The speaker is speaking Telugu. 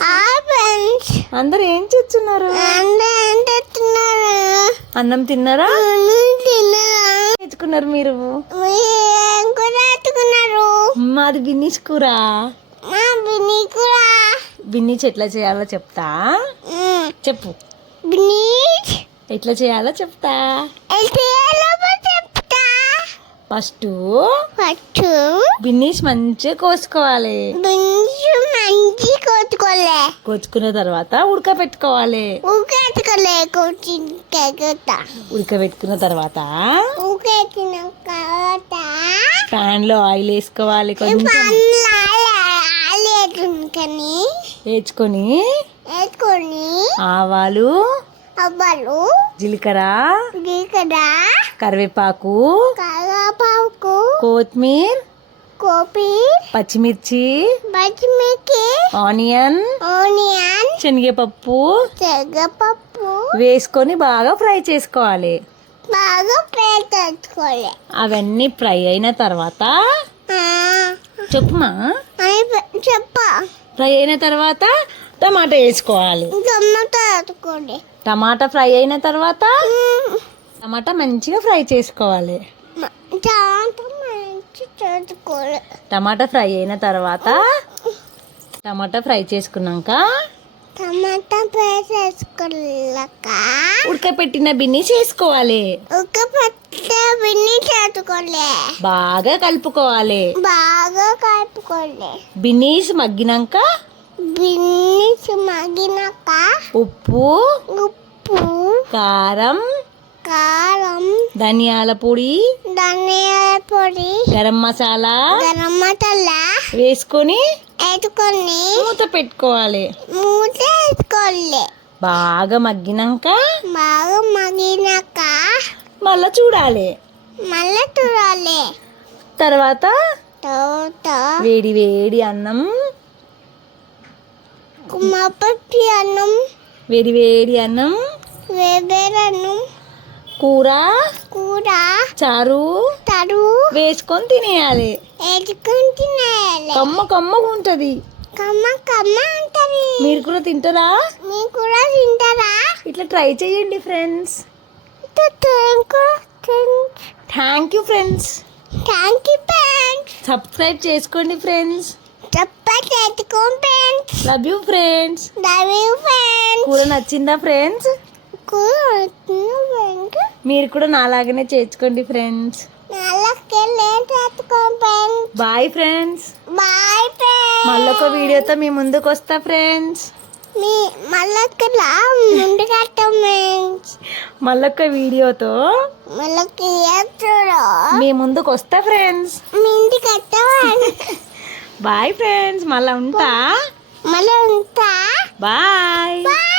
ఫ్రెండ్స్ అందరు ఏం చేస్తున్నారు? అన్నం తిన్నారా? నేను తిన్నారా? తెచ్చుకున్నారు మీరు? మాది బిన్నీస్ కూర. బిన్నీస్ ఎట్లా చేయాలో చెప్తా. చెప్పు. బినీష్ ఎట్లా చేయాలో చెప్తా. ఫస్ట్ ఫస్ట్ బిన్నీస్ మంచిగా కోసుకోవాలి. మంచి కొట్టుకోలే కోసుకున్న తర్వాత ఉడకబెట్టుకోవాలి. కొట్టి కేకుతా ఉడకబెట్టుకున్న తర్వాత ఊకెత్తిన తర్వాత pan లో ఆయిల్ వేసుకోవాలి కొంచెం. వేసుకొని వేసుకొని ఆవాలు అవ్వలు జీలకర్ర ఇక్కడ కరివేపాకు కరివేపాకు కొత్తిమీర కోపి పచ్చిమిర్చి పచ్చిమిర్చి ఆనియన్ ఆనియన్ శనగపప్పు తెగపప్పు వేసుకొని బాగా ఫ్రై చేసుకోవాలి. బాగా పేర్చుకోలే అవన్నీ ఫ్రై అయిన తర్వాత చెప్పుమా? చెప్ప. ఫ్రై అయిన తర్వాత టమాటా వేసుకోవాలి. టమాటా వేసుకోండి. టమాటా ఫ్రై అయిన తర్వాత టమాటా మంచిగా ఫ్రై చేసుకోవాలి. టమాటా ఫ్రై అయిన తర్వాత టమాటా ఫ్రై చేసుకున్నాక టమాటా పేస్ట్ వేసుకోలేక ఉడకపెట్టిన బిన్ని చేసుకోవాలి. పచ్చ బిన్ని చేసుకోలే. బాగా కలుపుకోవాలి. బాగా కలుపుకోలే. బిన్నీస్ మగ్గినాక బిన్ని మగినాక ఉప్పు ఉప్పు కారం కారం ధనియాల పొడి ధనియాల పొడి గరం మసాలా గరం మసాలా వేసుకొని వేసుకొని మూత పెట్టుకోవాలి. మూత వేసుకోలే బాగా మగ్గినాక బాగా మగినాక మళ్ళా చూడాలి. మళ్ళీ చూడాలి. తర్వాత తర్వాత వేడి వేడి అన్నం కుమ్మపట్టి అన్నం వేడి వేడి అన్నం వేవేరు అన్నం కూర కూర. చారు. తరు వేసుకొని తినేయాలి. వేసుకొని తినేయాలి. కమ్మ కమ్మగా ఉంటది. కమ్మ కమ్మ అంటది మీరు కూడా తింటారా? మీరు కూడా తింటారా? ఇట్లా ట్రై చేయండి friends. Thank you friends thank you friends subscribe చేసుకోండి ఫ్రెండ్స్. చెప్ప చేసుకో friends love you friends love you friends కూర నచ్చిందా ఫ్రెండ్స్ కూర ఫ్రెండ్స్ మీరు కూడా నాలాగనే చేసుకోండి friends bye friends bye friends మళ్ళొక వీడియోతో మీ ముందుకు వస్తా ఫ్రెండ్స్ మీ ఫ్రెండ్స్ మళ్ళొక వీడియోతో మీ ముందుకు వస్తా ఫ్రెండ్స్ మీ ఇంటికి బాయ్ ఫ్రెండ్స్ మళ్ళా ఉంటా. మళ్ళీ ఉంటా. Bye bye